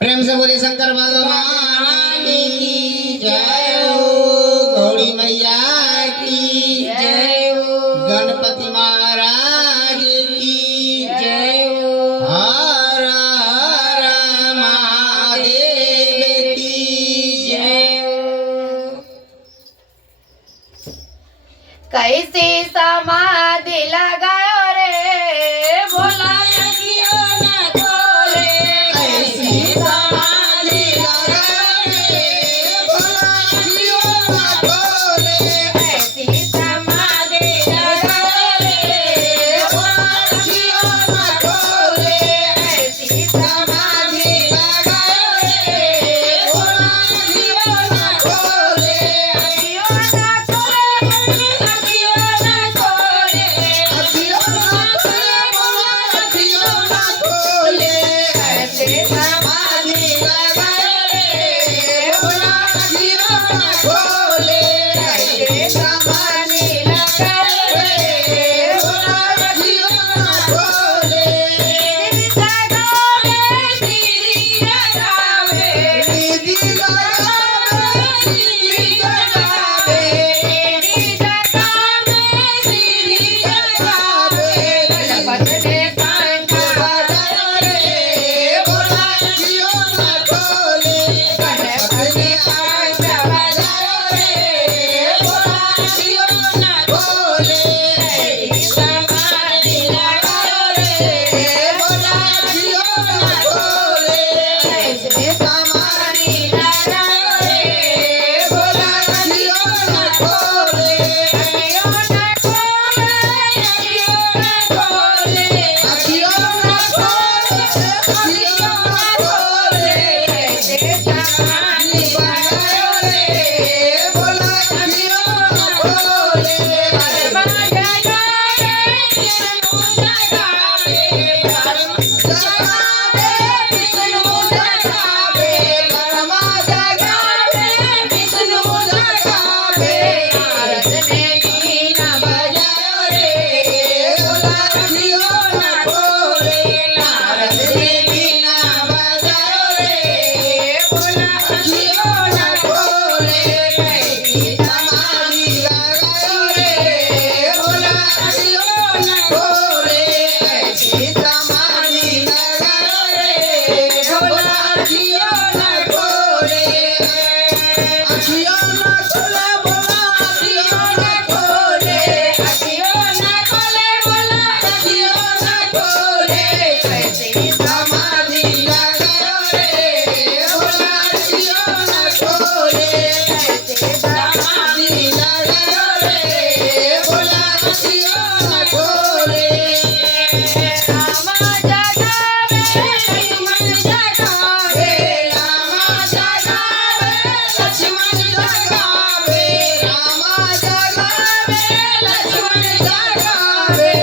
प्रेम से बोले शंकर भगवान की जय हो। गौरी मैया की जय हो। गणपति महाराज की जय हो। हर हर महादेव की जय हो। कैसे समाधि लगायो रे भोला अखियों न खोले। ऐसी समाधि लगाए भोला अखियों न खोले। ऐसी समाधि लगायो रे भोला अखियों न खोले। ऐसी समाधि लगाए भोला अखियों न खोले। अखियों न खोले। अखियों न खोले। अखियों न खोले भोला अखियों न खोले। ऐसे समाधि लगाए भोला अखियों न खोले। ऐसे समाधि लगाए भोला अखियों न खोले। दीदी लगावे दीदी लगावे दीदी लगावे बजाए भोला अखियों न खोले। गणपति आजा बजाए भोला अखियों न खोले। समाधि लगाए भोला अखियों न खोले। समाधि लगाए भोला अखियों न खोले। अखियों न खोले अखियों न खोले। समाधि लगाए भोला अखियों न खोले। जगावे विष्णु जगावे ब्रह्मा जगावे विष्णु जगावे। बजाए भोला अखियों न खोले। नारद ने बीना बजाए भोला अखियों न खोले। समाधि लगाए भोला अखियों न खोले। समाधि लगाए भोला अखियों न खोले। अखियों न खोले भोला अखियों न खोले। अखियों न खोले भोला अखियों न खोले। समाधि लगाए भोला अखियों न खोले। समाधि लगाए भोला अखियों न खोले। लक्ष्मण जगावे रामा जगावे लक्ष्मण जगावे रामा जगावे लक्ष्मण जगावे।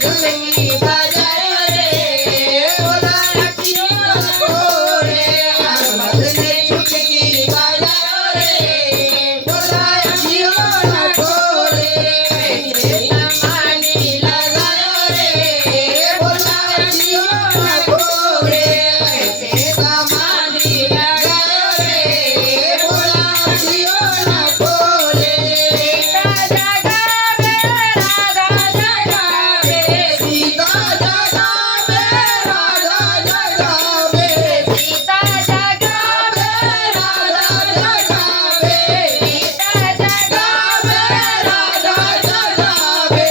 झुमकी बजाए भोला अखियों न खोले। हनुमत ने झुमकी बजाए भोला अखियों न खोले। समाधि लगाए भोला अखियों न खोले। समाधि लगाए भोला अखियों न खोले। सीता जगावे राधा जगावे राधा जगावे राधा जगावे।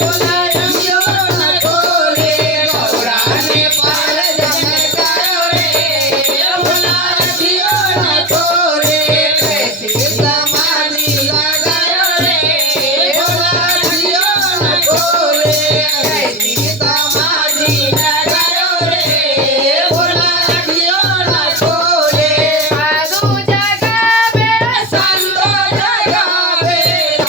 भोला अखियों न खोले। गौरा ने पाल जगाए भोला अखियों न खोले। समाधि लगाए भोला अखियों न खोले। समाधि लगाए भोला अखियों न खोले। संतो जगावे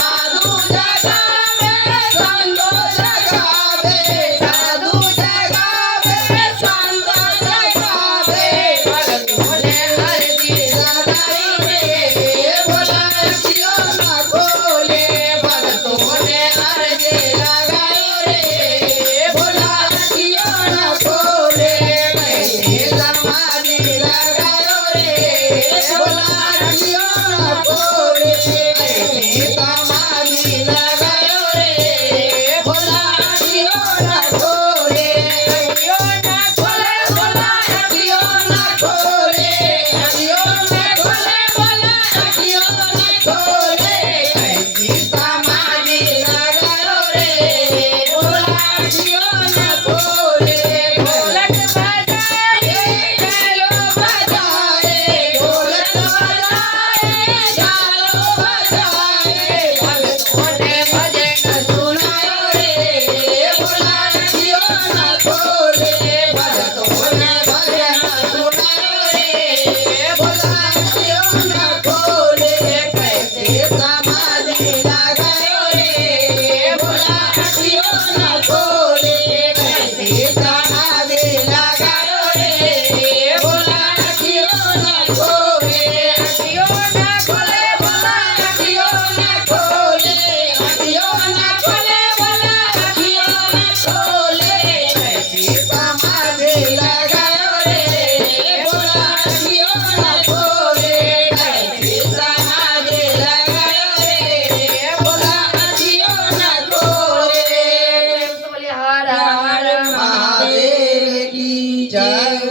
साधु जगावे संतो जगावे साधु जगावे संतो जगावे। हरदी लगाए भोला अखियों न खोले। भक्तों ने अर्जी लगाए भोला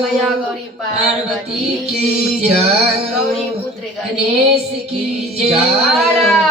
मैया गौरी पार्वती की जय गौरी पुत्र गणेश की जय हर